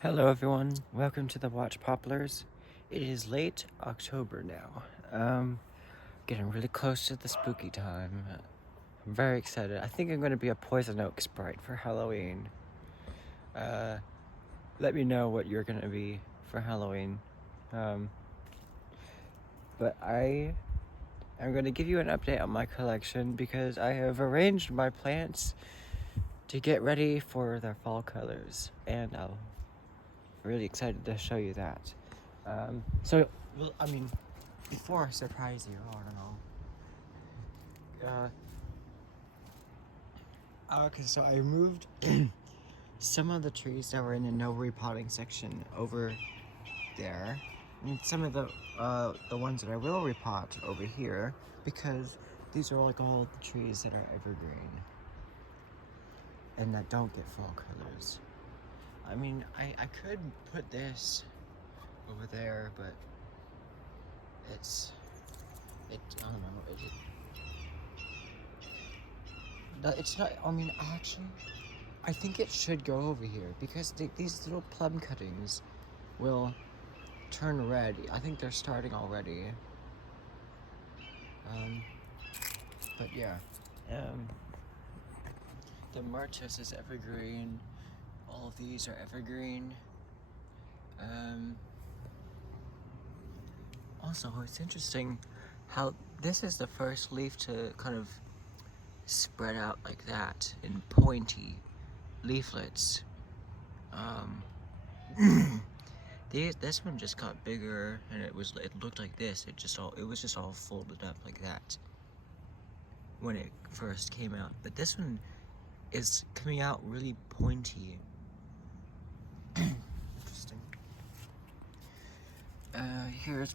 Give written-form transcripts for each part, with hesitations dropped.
Hello everyone, welcome to the Watch Poplars. It is late October now. Getting really close to the spooky time. I'm very excited. I think I'm going to be a Poison Oak Sprite for Halloween. Let me know what you're going to be for Halloween. But I am going to give you an update on my collection because I have arranged my plants to get ready for their fall colors, and I'm really excited to show you that. Before I surprise you, I don't know. Okay, so I moved some of the trees that were in the no repotting section over there, and some of the ones that I will repot over here, because these are like all the trees that are evergreen and that don't get fall colors. I mean, I could put this over there, but I don't know, it's not, I mean, actually, I think it should go over here, because these little plum cuttings will turn red. I think they're starting already. But yeah. The Myrtus is evergreen. All of these are evergreen. Also, it's interesting how this is the first leaf to kind of spread out like that in pointy leaflets. This one just got bigger, and it looked like this. It was just all folded up like that when it first came out. But this one is coming out really pointy. Interesting. Here's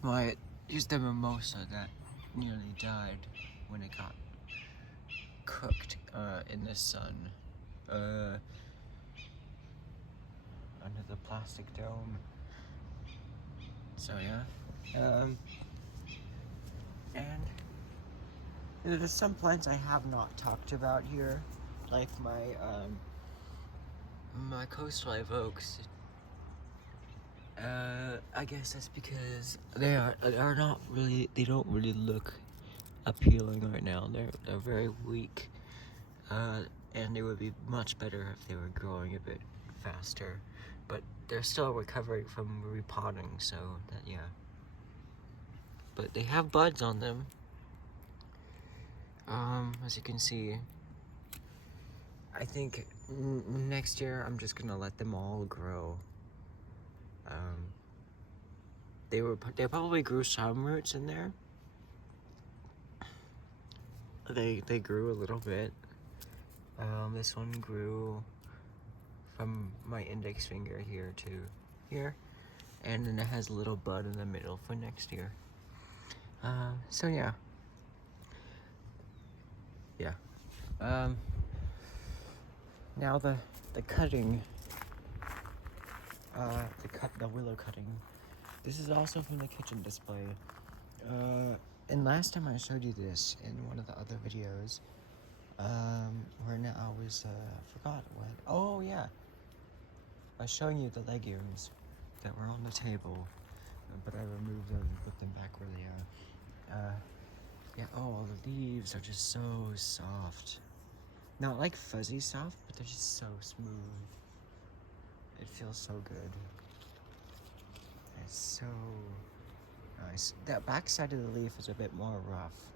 the mimosa that nearly died when it got cooked in the sun under the plastic dome. So yeah, and there's some plants I have not talked about here, like my coastal live oaks. I guess that's because they don't really look appealing right now. They're very weak, and they would be much better if they were growing a bit faster. But they're still recovering from repotting, so that, yeah. But they have buds on them. As you can see, I think next year I'm just gonna let them all grow. They probably grew some roots in there. They grew a little bit. This one grew from my index finger here to here, and then it has a little bud in the middle for next year. So yeah. Now the cutting, the willow cutting. This is also from the kitchen display. And last time I showed you this in one of the other videos, where now I was, forgot what. Oh yeah, I was showing you the legumes that were on the table, but I removed them and put them back where they are. Yeah, oh, the leaves are just so soft. Not like fuzzy soft, but they're just so smooth. It feels so good. It's so nice. That back side of the leaf is a bit more rough.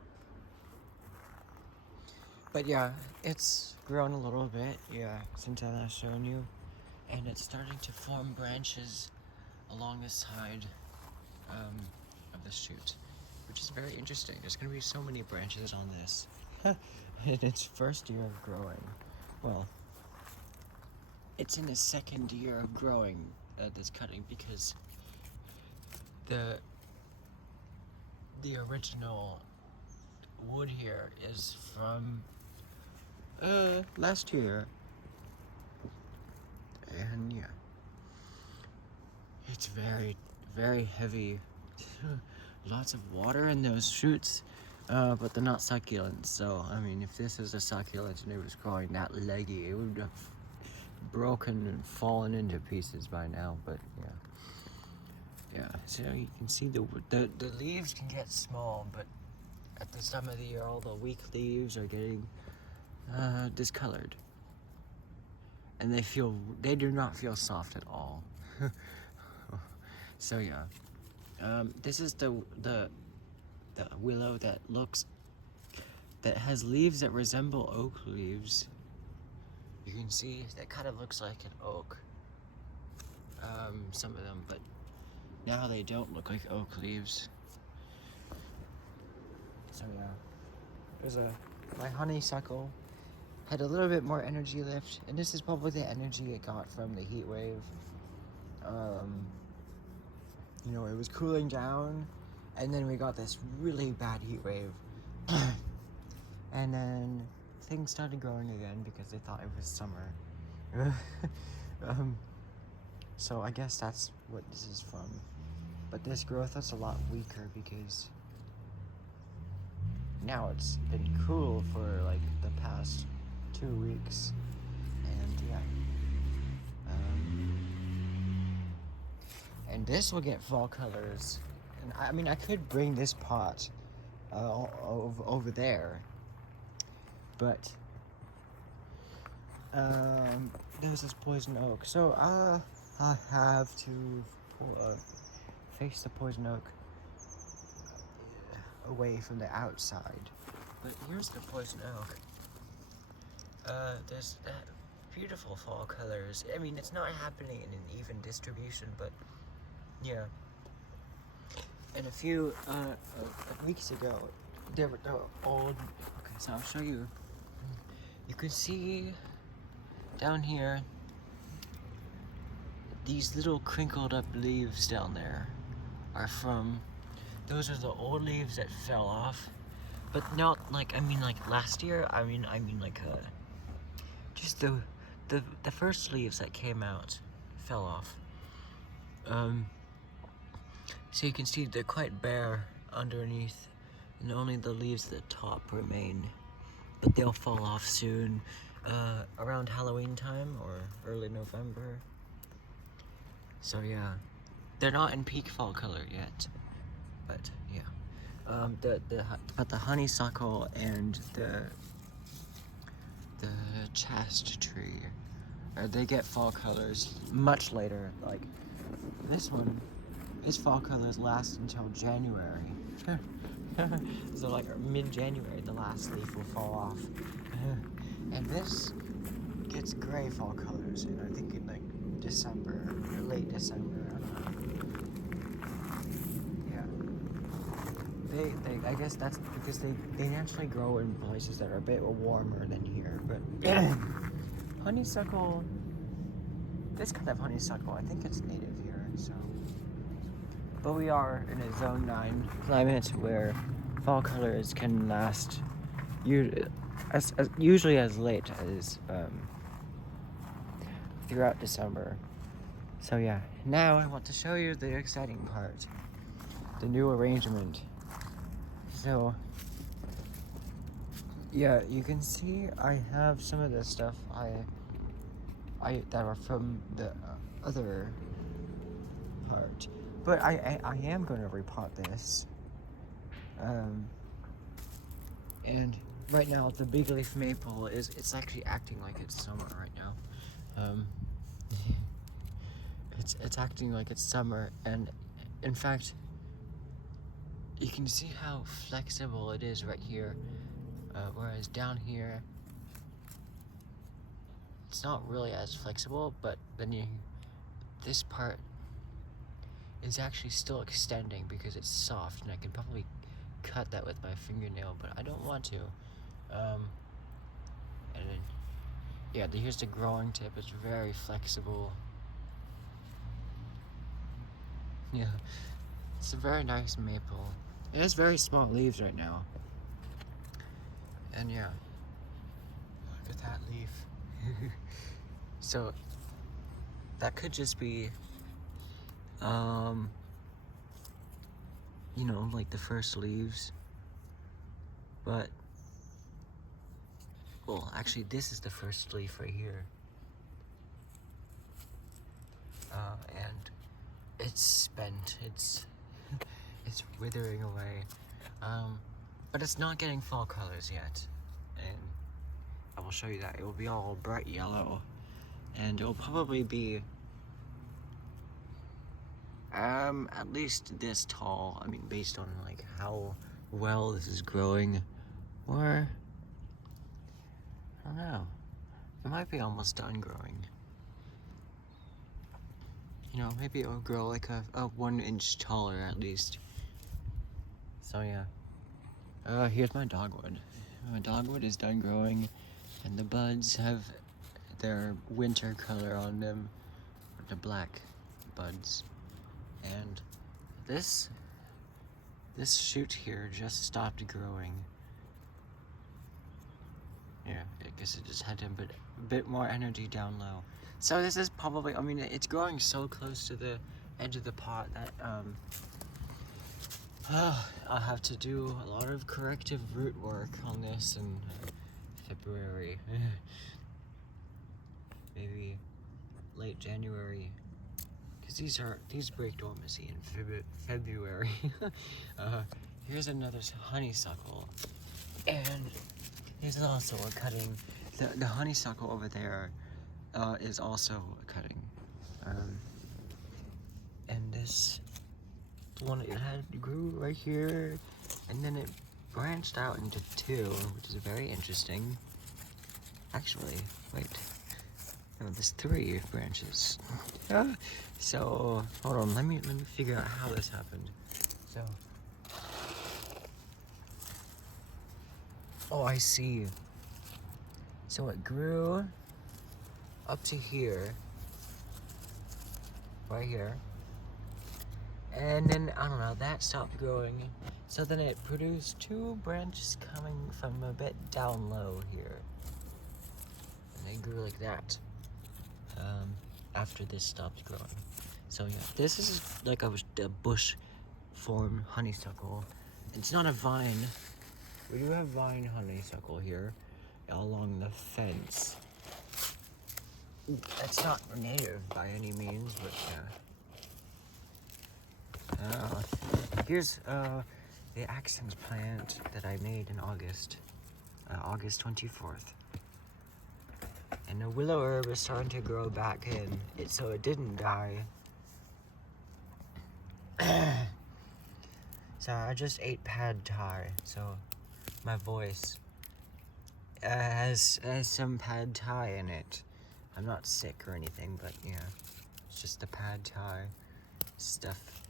But yeah, it's grown a little bit, yeah, since I last shown you. And it's starting to form branches along the side of the shoot, which is very interesting. There's going to be so many branches on this in its first year of growing. Well, it's in its second year of growing, this cutting, because the original wood here is from last year, and yeah, it's very, very heavy. Lots of water in those shoots, but they're not succulent. So I mean, if this is a succulent and it was growing that leggy, it would have broken and fallen into pieces by now, but yeah, so you can see the leaves can get small, but at this time of the year all the weak leaves are getting discolored, and they do not feel soft at all. So yeah, this is the willow that has leaves that resemble oak leaves. You can see that kind of looks like an oak, some of them, but now they don't look like oak leaves. So yeah, my honeysuckle had a little bit more energy lift, and this is probably the energy it got from the heat wave. You know, it was cooling down, and then we got this really bad heat wave. And then things started growing again because they thought it was summer. So I guess that's what this is from. But this growth is a lot weaker because now it's been cool for like the past 2 weeks. And yeah. And this will get fall colors. And I mean, I could bring this pot over there. But there's this poison oak, so I have to face the poison oak away from the outside. But here's the poison oak. There's that beautiful fall colors. I mean, it's not happening in an even distribution, but yeah. And a few weeks ago, there were the old. Okay, so I'll show you. You can see down here these little crinkled up leaves down there are from, those are the old leaves that fell off, but not like, I mean like last year, I mean like just the first leaves that came out fell off. So you can see they're quite bare underneath, and only the leaves at the top remain. But they'll fall off soon, around Halloween time or early November. So yeah, they're not in peak fall color yet, but yeah. But the honeysuckle and the chast tree, they get fall colors much later. Like this one, its fall colors last until January. So like mid-January, the last leaf will fall off. And this gets gray fall colors, and I think in like December, or late December, I don't know. Yeah. I guess that's because they naturally grow in places that are a bit warmer than here, but honeysuckle, this kind of honeysuckle, I think it's native here, so. But we are in a zone 9 climate where fall colors can last usually as late as throughout December. So yeah, now I want to show you the exciting part, the new arrangement. So yeah, you can see I have some of the stuff I that are from the other part. But I am going to repot this. And right now the big leaf maple it's actually acting like it's summer right now. It's acting like it's summer, and in fact you can see how flexible it is right here, whereas down here it's not really as flexible, but then this part is actually still extending because it's soft, and I can probably cut that with my fingernail, but I don't want to. And then, yeah, here's the growing tip. It's very flexible. Yeah, it's a very nice maple. It has very small leaves right now. And yeah, look at that leaf. So that could just be you know, like the first leaves, but well, actually this is the first leaf right here. it's spent. It's withering away. But it's not getting fall colors yet, and I will show you that. It will be all bright yellow, and it will probably be at least this tall. I mean, based on like how well this is growing, or I don't know. It might be almost done growing. You know, maybe it'll grow like a 1 inch taller at least. So yeah. Here's my dogwood. My dogwood is done growing, and the buds have their winter color on them, the black buds. And this shoot here just stopped growing. Yeah, I guess it just had a bit more energy down low. So this is probably, I mean, it's growing so close to the edge of the pot that I'll have to do a lot of corrective root work on this in February. Maybe late January. Because these break dormancy in February. Here's another honeysuckle. And here's also a cutting. The honeysuckle over there is also a cutting. And this one, it grew right here, and then it branched out into 2, which is very interesting. Actually, wait, no, there's 3 branches. So hold on, let me figure out how this happened. So, oh, I see. So it grew up to here, right here. And then, I don't know, that stopped growing. So then it produced 2 branches coming from a bit down low here. And they grew like that after this stopped growing. So yeah, this is like a bush form honeysuckle. It's not a vine. We do have vine honeysuckle here along the fence. It's not native by any means, but yeah. Here's the accent plant that I made in August 24th. And the willow herb is starting to grow back in, so it didn't die. So I just ate pad thai, so my voice has some pad thai in it. I'm not sick or anything, but yeah, it's just the pad thai stuff.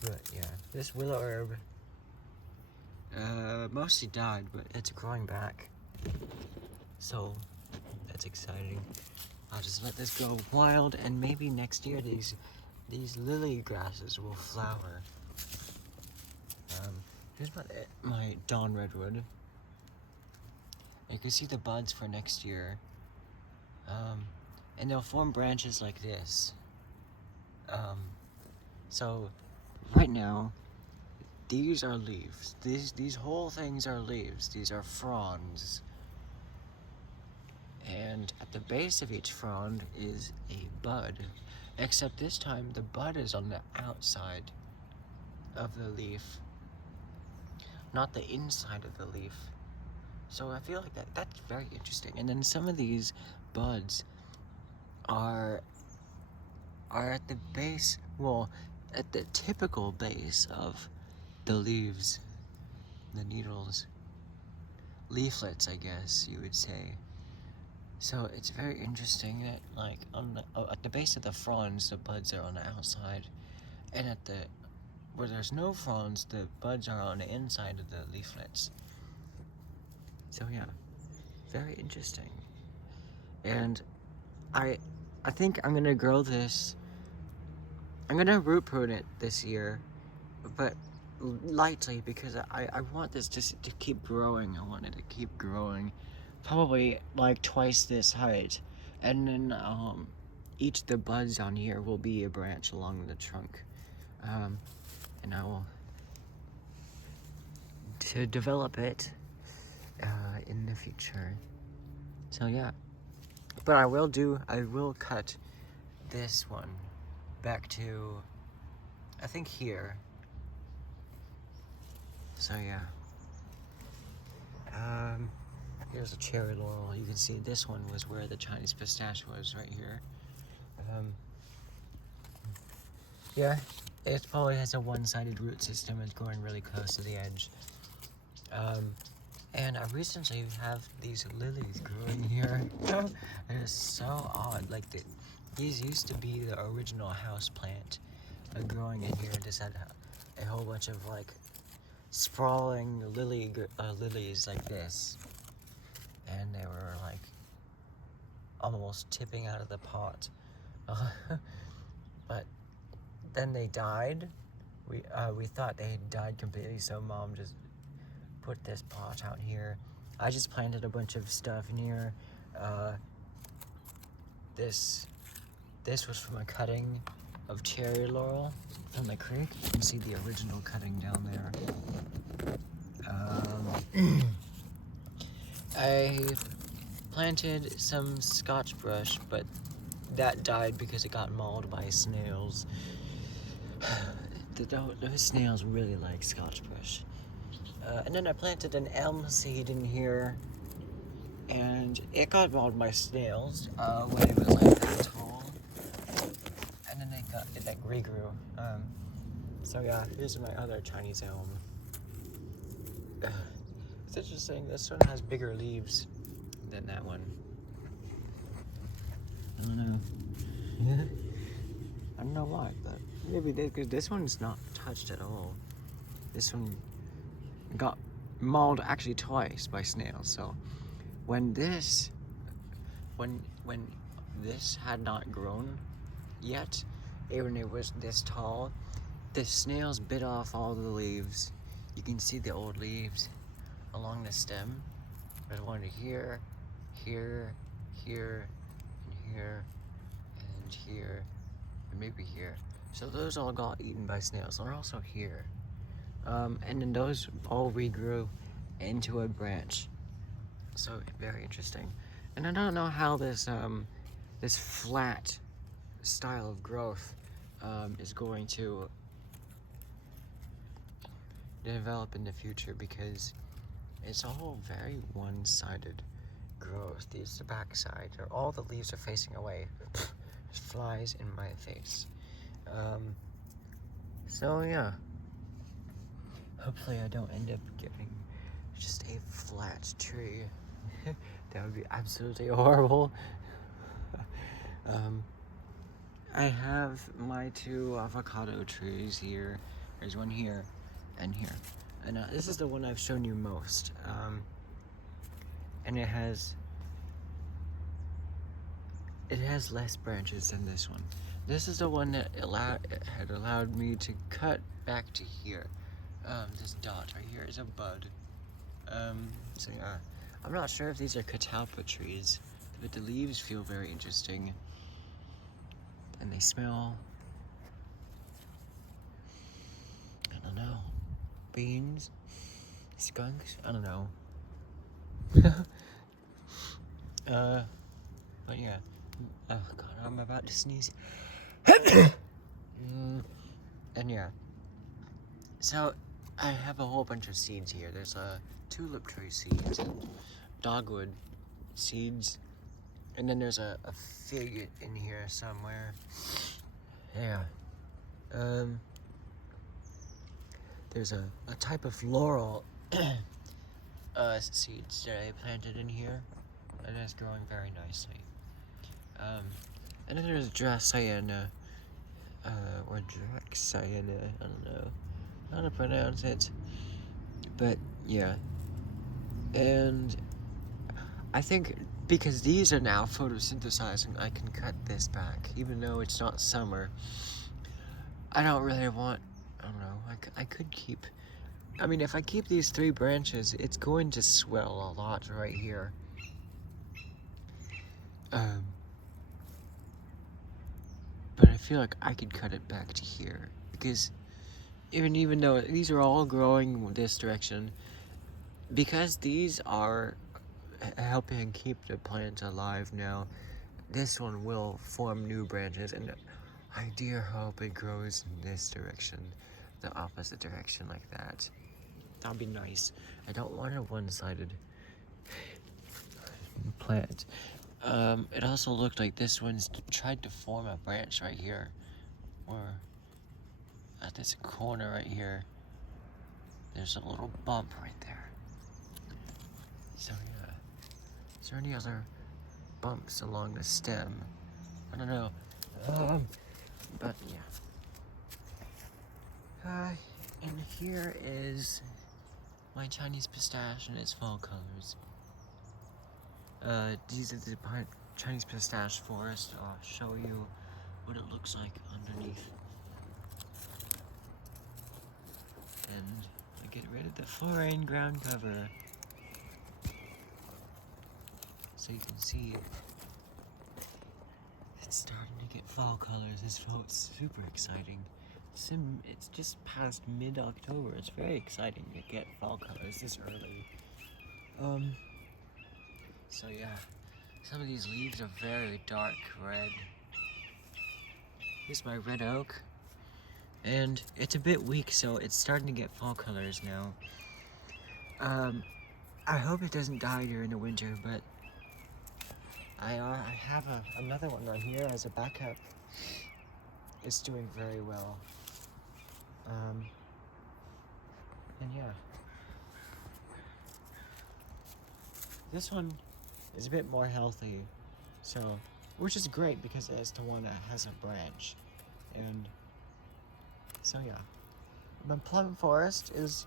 But yeah, this willow herb mostly died, but it's growing back, so that's exciting. I'll just let this go wild, and maybe next year these lily grasses will flower. Here's my dawn redwood. You can see the buds for next year, and they'll form branches like this. So right now, these are leaves. These whole things are leaves. These are fronds. And at the base of each frond is a bud. Except this time, the bud is on the outside of the leaf, not the inside of the leaf. So I feel like that's very interesting. And then some of these buds are at the base, well, at the typical base of the leaves, the needles, leaflets, I guess you would say. So it's very interesting that, like, at the base of the fronds, the buds are on the outside, and where there's no fronds, the buds are on the inside of the leaflets. So yeah, very interesting. And I think I'm gonna grow this. I'm gonna root prune it this year, but lightly, because I want this to keep growing. I want it to keep growing, probably like twice this height, and then each of the buds on here will be a branch along the trunk, and I will to develop it in the future. So yeah, but I will cut this one back to, I think, here. So yeah. Here's a cherry laurel. You can see this one was where the Chinese pistache was, right here. Yeah, it probably has a one-sided root system. It's growing really close to the edge. And I recently have these lilies growing here. It is so odd. Like, these used to be the original house plant growing in here. Just had a whole bunch of, like, sprawling lilies like this. And they were, like, almost tipping out of the pot. But then they died. We thought they had died completely, so Mom just put this pot out here. I just planted a bunch of stuff in here. This was from a cutting of cherry laurel from the creek. You can see the original cutting down there. I planted some scotch brush, but that died because it got mauled by snails. Those snails really like scotch brush. And then I planted an elm seed in here, and it got mauled by snails when it was like that tall. And then it like regrew. So yeah, here's my other Chinese elm. It's interesting, this one has bigger leaves than that one. I don't know. I don't know why, but maybe because this one's not touched at all. This one got mauled actually twice by snails. So when this had not grown yet, even it was this tall, the snails bit off all the leaves. You can see the old leaves along the stem. There's one here, here, here, and here, and here, and maybe here. So those all got eaten by snails. They're also here. And then those all regrew into a branch. So very interesting. And I don't know how this this flat style of growth is going to develop in the future, because it's all very one-sided growth. The back side, or all the leaves are facing away. There's flies in my face. So yeah. Hopefully I don't end up getting just a flat tree. That would be absolutely horrible. I have my 2 avocado trees here. There's one here and here. And this is the one I've shown you most. And it has less branches than this one. This is the one that had allowed me to cut back to here. This dot right here is a bud. So yeah, I'm not sure if these are catalpa trees, but the leaves feel very interesting. And they smell, I don't know, beans, skunks, I don't know. But yeah, oh god, I'm about to sneeze. And yeah, so I have a whole bunch of seeds here. There's tulip tree seeds and dogwood seeds, and then there's a fig in here somewhere. Yeah. There's a type of laurel seeds that I planted in here, and it's growing very nicely. And then there's Dracaena, or Dracaena, I don't know how to pronounce it, but yeah. And I think because these are now photosynthesizing, I can cut this back, even though it's not summer. I don't really want, I don't know, I could keep, I mean, if I keep these 3 branches, it's going to swell a lot right here. But I feel like I could cut it back to here, because even though these are all growing this direction, because these are helping keep the plant alive now, this one will form new branches, and I dear hope it grows in this direction, the opposite direction like that. That'd be nice. I don't want a one-sided plant. It also looked like this one's tried to form a branch right here, or at this corner right here. There's a little bump right there. So yeah, is there any other bumps along the stem? I don't know. But yeah. And here is my Chinese pistache in its fall colors. These are the Chinese pistache forest. I'll show you what it looks like underneath. And I get rid of the foreign ground cover, so you can see it's starting to get fall colors. This fall's super exciting. It's just past mid-October. It's very exciting to get fall colors this early. So yeah, some of these leaves are very dark red. Here's my red oak. And it's a bit weak, so it's starting to get fall colors now. I hope it doesn't die during the winter, but I have another one right here as a backup. It's doing very well. And yeah. This one is a bit more healthy, so, which is great because it's the one that has a branch. And so yeah, the plum forest is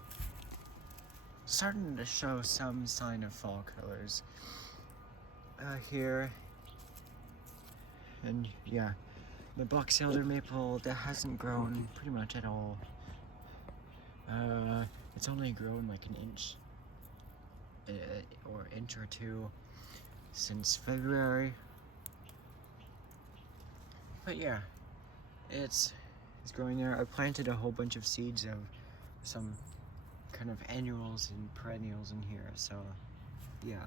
starting to show some sign of fall colors here. And yeah, the box elder maple that hasn't grown pretty much at all. It's only grown like an inch or inch or two since February. But yeah, it's growing there. I planted a whole bunch of seeds of some kind of annuals and perennials in here, so yeah,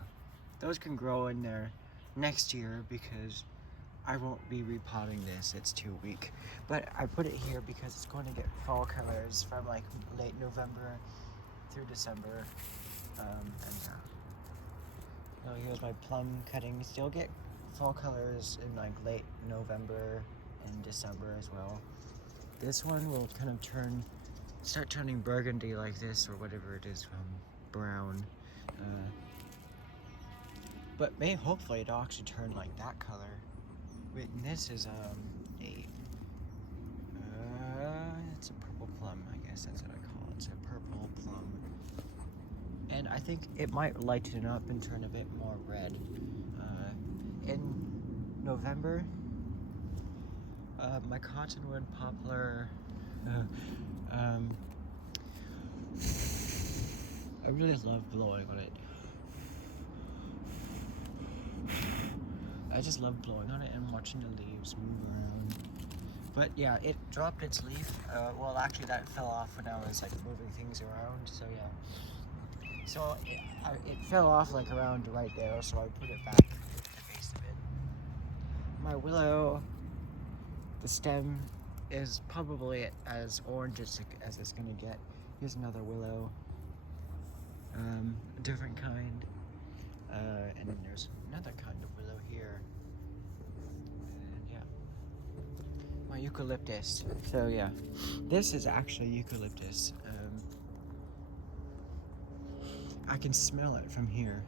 those can grow in there next year because I won't be repotting this, it's too weak. But I put it here because it's going to get fall colors from like late November through December. And yeah. Now here's my plum cuttings. They'll get fall colors in like late November and December as well. This one will kind of start turning burgundy like this, or whatever it is, brown. But hopefully it'll actually turn like that color. Wait, and this is it's a purple plum, I guess that's what I call it. It's a purple plum. And I think it might lighten up and turn a bit more red. In November, my cottonwood poplar, I really love blowing on it. I just love blowing on it and watching the leaves move around. But yeah, it dropped its leaf. Well, actually that fell off when I was like moving things around, so yeah. So it fell off like around right there, so I put it back at the base of it. My willow, the stem is probably as orange as it's gonna get. Here's another willow, a different kind, and then there's another kind of willow here, and yeah, my eucalyptus. So yeah, this is actually eucalyptus. I can smell it from here.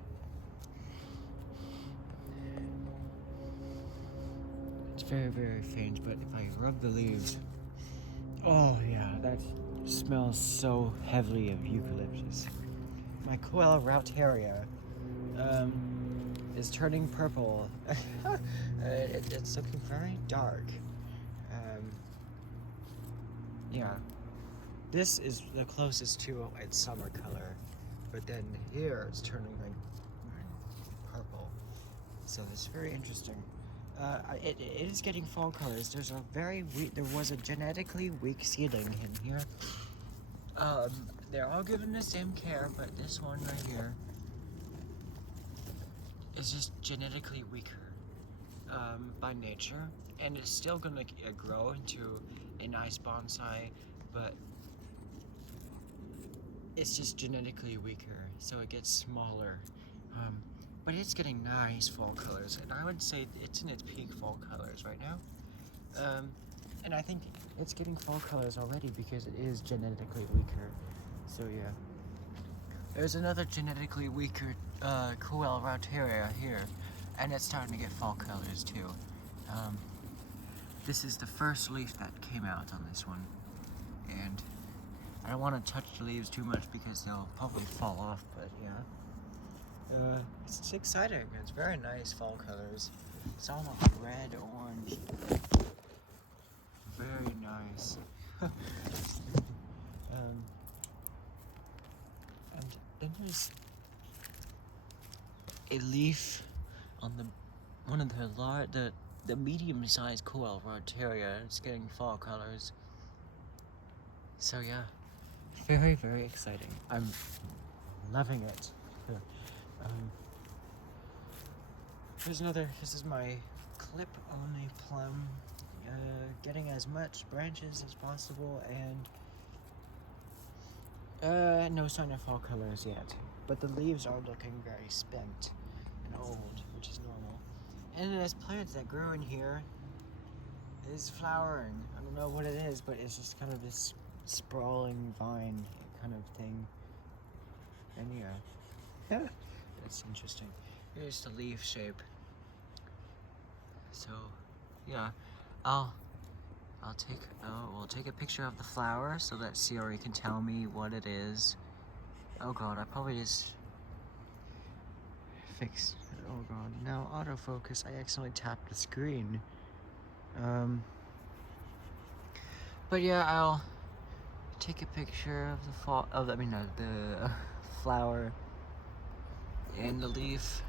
It's very, very faint, but if I rub the leaves, oh yeah, that smells so heavily of eucalyptus. My Koala Routaria is turning purple. It's looking very dark. Yeah, this is the closest to its summer color, but then here it's turning like purple. So it's very interesting. It is getting fall colors. There was a genetically weak seedling in here. They're all given the same care, but this one right here is just genetically weaker. by nature, and it's still gonna grow into a nice bonsai, but it's just genetically weaker, so it gets smaller. But it's getting nice fall colors, and I would say it's in its peak fall colors right now. And I think it's getting fall colors already because it is genetically weaker. So yeah. There's another genetically weaker Coelurataria here, and it's starting to get fall colors too. This is the first leaf that came out on this one, and I don't want to touch the leaves too much because they'll probably fall off, but yeah. It's exciting. It's very nice fall colors. It's all like red, orange. Very nice. And then there's a leaf on one of the medium-sized Coelurataria. It's getting fall colors. So yeah, very, very exciting. I'm loving it. This is my clip-only plum, getting as much branches as possible, and no sign of fall colors yet. But the leaves are looking very spent and old, which is normal. And this plant that grew in here is flowering. I don't know what it is, but it's just kind of this sprawling vine kind of thing. And yeah, it's interesting. Here's the leaf shape. So yeah, we'll take a picture of the flower so that Siri can tell me what it is. Oh god, I probably just fixed. Oh god, now autofocus. I accidentally tapped the screen. But yeah, I'll take a picture of the flower and the leaf,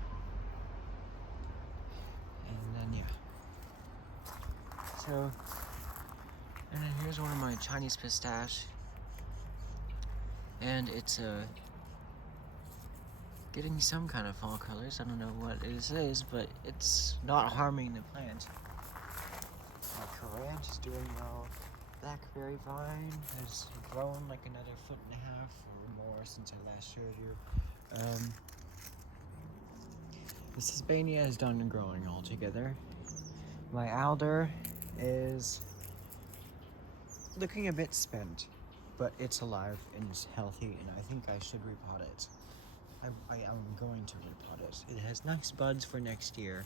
and then yeah. So, and then here's one of my Chinese pistache, and it's getting some kind of fall colors. I don't know what it is, but it's not harming the plant. My Courant is doing well. Blackberry vine has grown like another 1.5 feet or more since I last showed you. The Sesbania is done growing altogether. My alder is looking a bit spent, but it's alive and it's healthy, and I think I should repot it. I am going to repot it. It has nice buds for next year,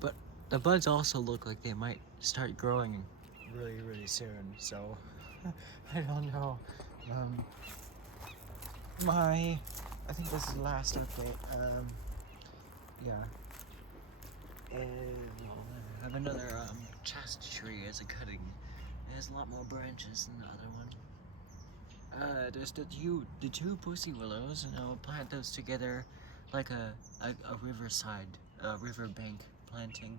but the buds also look like they might start growing really, really soon, so I don't know. I think this is the last update. Yeah. And I have another chest tree as a cutting. It has a lot more branches than the other one. There's the two pussy willows, and I'll plant those together like a riverbank planting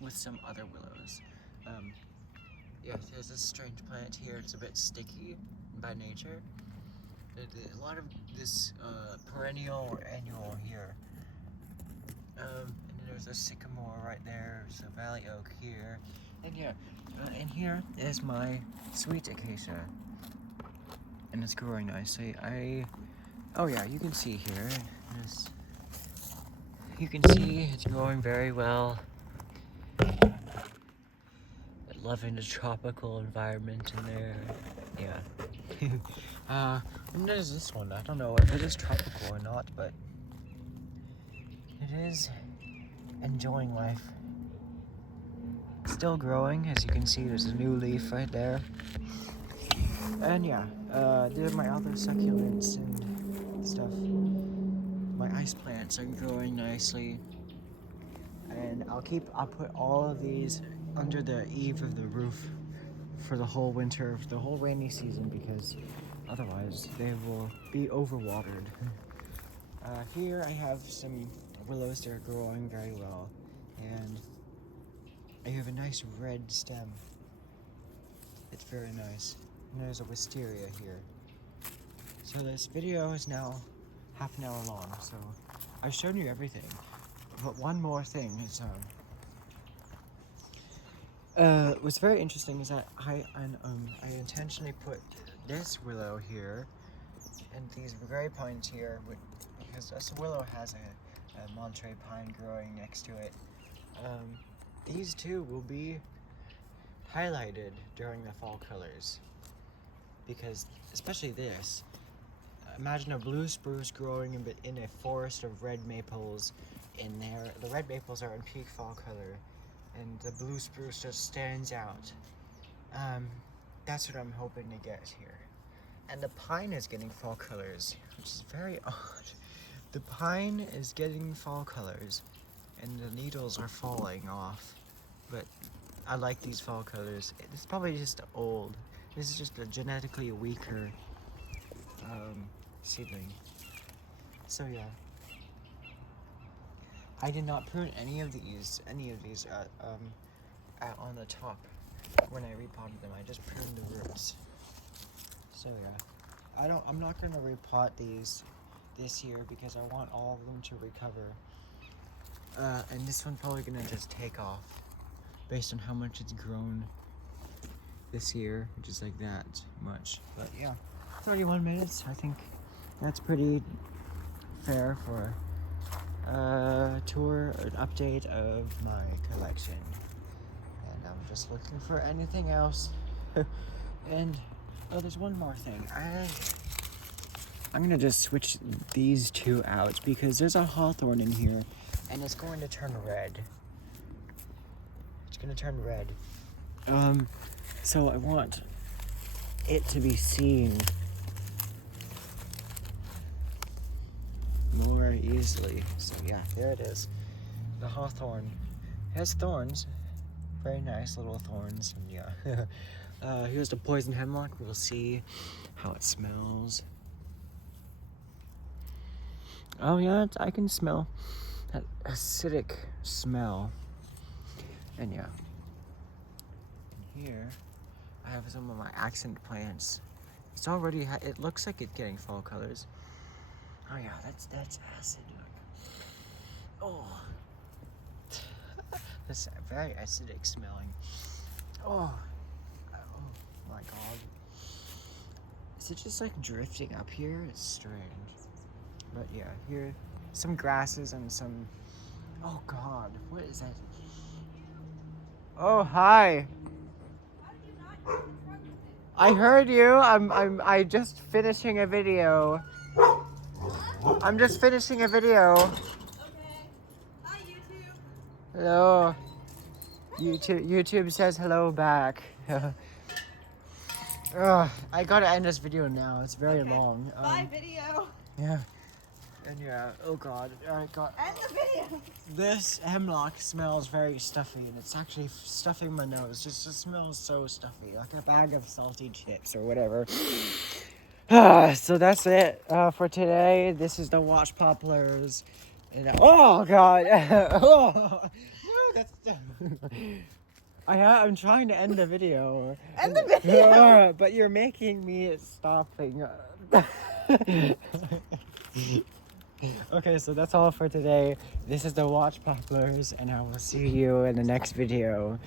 with some other willows. Yeah, there's this strange plant here. It's a bit sticky by nature. A lot of this perennial or annual here. And then there's a sycamore right there. There's a valley oak here. And yeah, and here is my sweet acacia. And it's growing nicely. Oh yeah, you can see here. You can see it's growing very well. Loving the tropical environment in there. Yeah. And there's this one. I don't know if it is tropical or not, but it is enjoying life. Still growing, as you can see. There's a new leaf right there. And yeah, there's my other succulents and stuff. My ice plants are growing nicely. And I'll put all of these under the eave of the roof for the whole winter, for the whole rainy season, because otherwise they will be overwatered. Here I have some willows that are growing very well, and I have a nice red stem. It's very nice. And there's a wisteria here. So this video is now half an hour long, so I've shown you everything. but one more thing is what's very interesting is that I intentionally put this willow here and these gray pines here because this willow has a Monterey pine growing next to it. These two will be highlighted during the fall colors because especially this. Imagine a blue spruce growing in a forest of red maples in there. The red maples are in peak fall color and the blue spruce just stands out. That's what I'm hoping to get here. And the pine is getting fall colors, which is very odd. The pine is getting fall colors and the needles are falling off. But I like these fall colors. It's probably just old. This is just a genetically weaker seedling. So yeah. I did not prune any of these on the top when I repotted them. I just pruned the roots. So yeah. I'm not gonna repot these this year because I want all of them to recover. And this one's probably gonna just take off based on how much it's grown this year, which is like that much. But yeah, 31 minutes. I think that's pretty fair for tour, an update of my collection. And I'm just looking for anything else. And oh, there's one more thing. I'm gonna just switch these two out because there's a hawthorn in here and it's going to turn red. It's gonna turn red. So I want it to be seen more easily. So yeah, there it is. The hawthorn has thorns, very nice little thorns, and yeah. Here's the poison hemlock. We'll see how it smells. Oh yeah, I can smell that acidic smell. And yeah, and here I have some of my accent plants. It's already it looks like it's getting fall colors. Oh yeah, that's acid. Oh, that's very acidic smelling. Oh my god. Is it just like drifting up here? It's strange. But yeah, here, some grasses and some, oh god, what is that? Oh, hi. I heard you. I just finishing a video. I'm just finishing a video. Okay. Hi, YouTube. Hello. YouTube says hello back. I gotta end this video now. It's very long. Bye, video. Yeah. And yeah, oh god. Alright, god. End the video. This hemlock smells very stuffy, and it's actually stuffing my nose. Just it smells so stuffy, like a bag of salty chips or whatever. So that's it for today. This is the Watch Poplars. And, oh god! Oh, no, that's. I'm trying to end the video. End the video. But you're making me stopping. Okay, so that's all for today. This is the Watch Poplars, and I will see you in the next video.